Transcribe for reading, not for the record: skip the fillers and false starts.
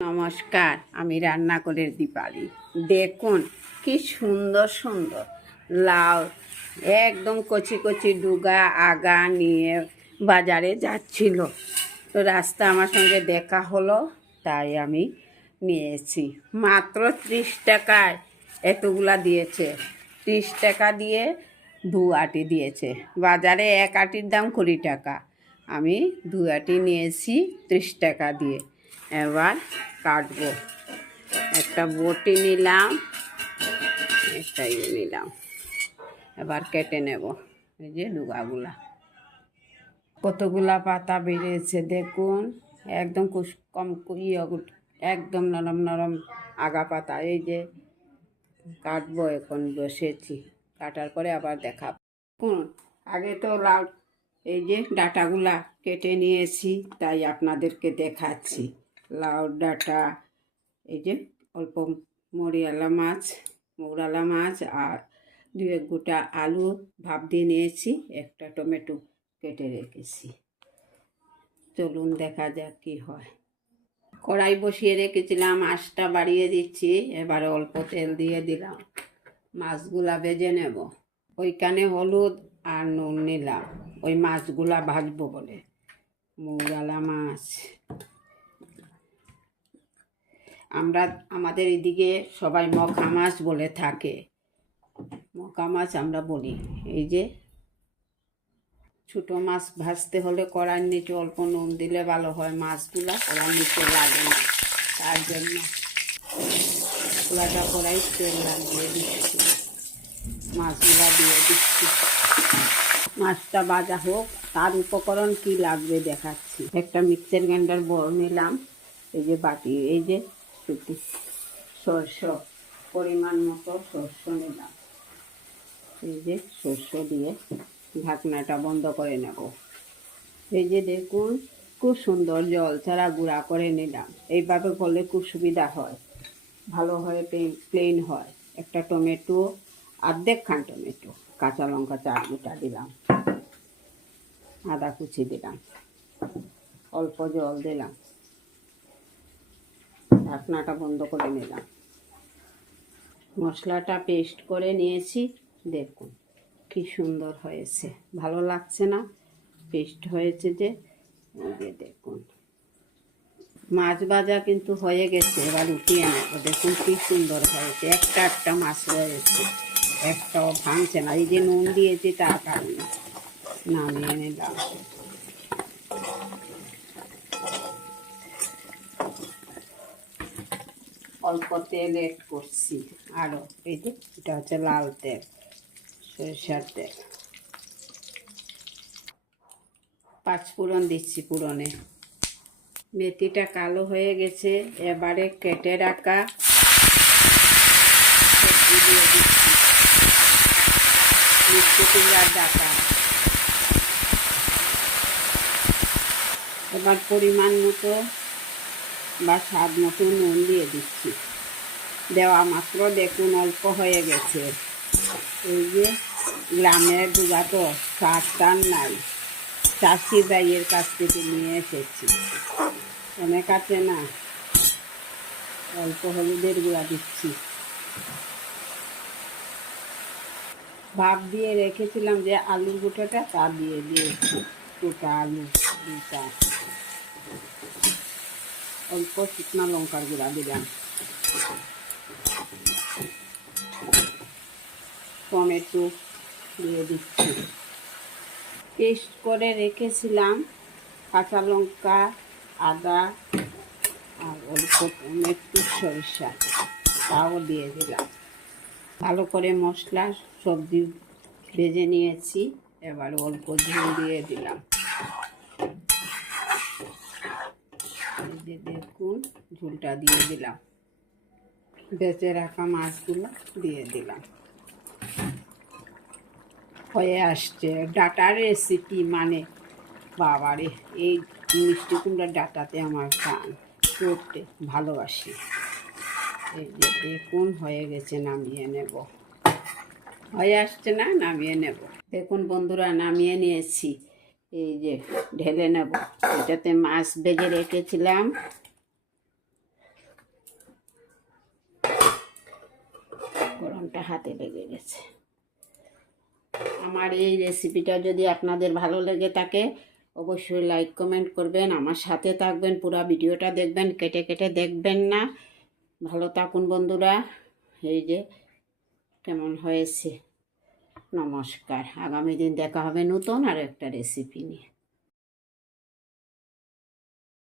নমস্কার, আমি রান্না করে দীপালি। দেখুন কি সুন্দর সুন্দর লাউ একদম কচি কচি ডুগা আগা নিয়ে বাজারে যাচ্ছিল। তো রাস্তা আমার সঙ্গে দেখা হলো, তাই আমি নিয়েছি। মাত্র 30 টাকায় এতগুলা দিয়েছে। 30 টাকা দিয়ে 2 আটি দিয়েছে। বাজারে 1 আটির দাম 20 টাকা, আমি 2 আটি নিয়েছি 30 টাকা দিয়ে। এবার কাটবো। একটা বটি নিলাম, একটা নিলাম, এবার কেটে নেব। এই যে ডুগাগুলা কতগুলা পাতা বেরিয়েছে দেখুন, একদম কম একদম নরম নরম আগা পাতা। এই যে কাটবো, এখন বসেছি, কাটার পরে আবার দেখাবো। আগে তো লাউ এই যে ডাঁটাগুলা কেটে নিয়েছি, তাই আপনাদেরকে দেখাচ্ছি। লাউ ডাঁটা, এই যে অল্প মৌরালা মাছ আর 2-1 গোটা আলু ভাপ দিয়ে নিয়েছি, একটা টমেটো কেটে রেখেছি। চলুন দেখা যাক কি হয়। কড়াই বসিয়ে রেখেছিলাম, আঁচটা বাড়িয়ে দিচ্ছি। এবারে অল্প তেল দিয়ে দিলাম, মাছগুলা ভেজে নেব। ওইখানে হলুদ আর নুন নিলাম, ওই মাছগুলা ভাজবো বলে। মৌরালা মাছ, আমাদের এদিকে সবাই মখা মাছ বলে থাকে, মখা মাছ আমরা বলি। এই যে ছোটো মাছ ভাজতে হলে কড়াইর নিচে অল্প নুন দিলে ভালো হয়, মাছগুলা কড়াইর নিচে লাগে না, তার জন্য পোলাটা কড়াই তেল লাগিয়ে দিচ্ছি, মাছগুলা দিয়ে দিচ্ছি। মাছটা ভাজা হোক, তার উপকরণ কি লাগবে দেখাচ্ছি। একটা মিক্সার গ্রাইন্ডার বড় নিলাম, এই যে বাটি, এই যে সরষ পরিমাণ মতো সরষ নিলাম। এই যে সরষ দিয়ে ঢাকনাটা বন্ধ করে নেব। এই যে দেখুন খুব সুন্দর জল ছাড়া গুঁড়া করে নিলাম। এইভাবে করলে খুব সুবিধা হয়, ভালো হয়, প্লেন হয়। একটা টমেটো, অর্ধেকখান টমেটো, কাঁচা লঙ্কা 4 গোটা দিলাম, আদা কুচি দিলাম, অল্প জল দিলাম, ঢাকনাটা বন্ধ করে নিলাম। মশলাটা পেস্ট করে নিয়েছি, দেখুন কি সুন্দর হয়েছে, ভালো লাগছে না? পেস্ট হয়েছে যে, দেখুন মাছ ভাজা কিন্তু হয়ে গেছে। এবার উঠিয়ে নেব। দেখুন কি সুন্দর হয়েছে, একটা মাছ রয়েছে, একটাও ভাঙছে না। এই যে নুন দিয়েছি তার কারণে। নামিয়ে নিলাম। অল্প তেল এড করছি আরও। এই যে এটা হচ্ছে লাল তেল, সরিষার তেল। 5 ফোড়ন দিচ্ছি। ফোড়নে মেথিটা কালো হয়ে গেছে, এবারে কেটে রাখা সবজি দিয়ে দিচ্ছি। মিষ্টি কুমড়ার ডাঁটা, এবার পরিমাণ মতো বা স্বাদ মতো নুন দিয়ে দিচ্ছি। দেওয়া মাত্র দেখুন অল্প হয়ে গেছে। এই যে গ্রামের ডুগা তো সার নাই, চাষি ভাইয়ের কাছ থেকে নিয়ে এসেছি, অনেক আছে না। অল্প হলুদের গুঁড়া দিচ্ছি। ভাপ দিয়ে রেখেছিলাম যে আলুর গোটাটা, তা দিয়ে দিয়েছি। গোটা আলু 2টা। অল্প শুকনো লঙ্কার গুঁড়া দিলাম, টমেটো দিয়ে দিচ্ছি। পেস্ট করে রেখেছিলাম কাঁচা লঙ্কা, আদা আর অল্প টমেটো, সরিষা, তাও দিয়ে দিলাম। ভালো করে মশলা সবজি ভেজে নিয়েছি, এবার অল্প ঝোল দিয়ে দিলাম। এই যে দেখুন ঝোলটা দিয়ে দিলাম। বেঁচে রাখা মাছগুলো দিয়ে দিলাম। হয়ে আসছে। ডাঁটার রেসিপি মানে বাবারে, এই মিষ্টি কুমড়ার ডাঁটাতে আমার প্রাণ, করতে ভালোবাসি। এই যে দেখুন হয়ে গেছে, নামিয়ে নেব। হয়ে আসছে না, নামিয়ে নেব। দেখুন বন্ধুরা, নামিয়ে নিয়েছি। এই যে ঢেলে নেব। এটাতে মাছ ভেজে রেখেছিলাম, উপকরণটা হাতে লেগে গেছে। আমার এই রেসিপিটা যদি আপনাদের ভালো লেগে থাকে অবশ্যই লাইক কমেন্ট করবেন, আমার সাথে থাকবেন, পুরো ভিডিওটা দেখবেন, কেটে কেটে দেখবেন না। ভালো থাকুন বন্ধুরা। এই যে কেমন হয়েছে। নমস্কার। আগামী দিন দেখা হবে নতুন আর একটা রেসিপি নিয়ে।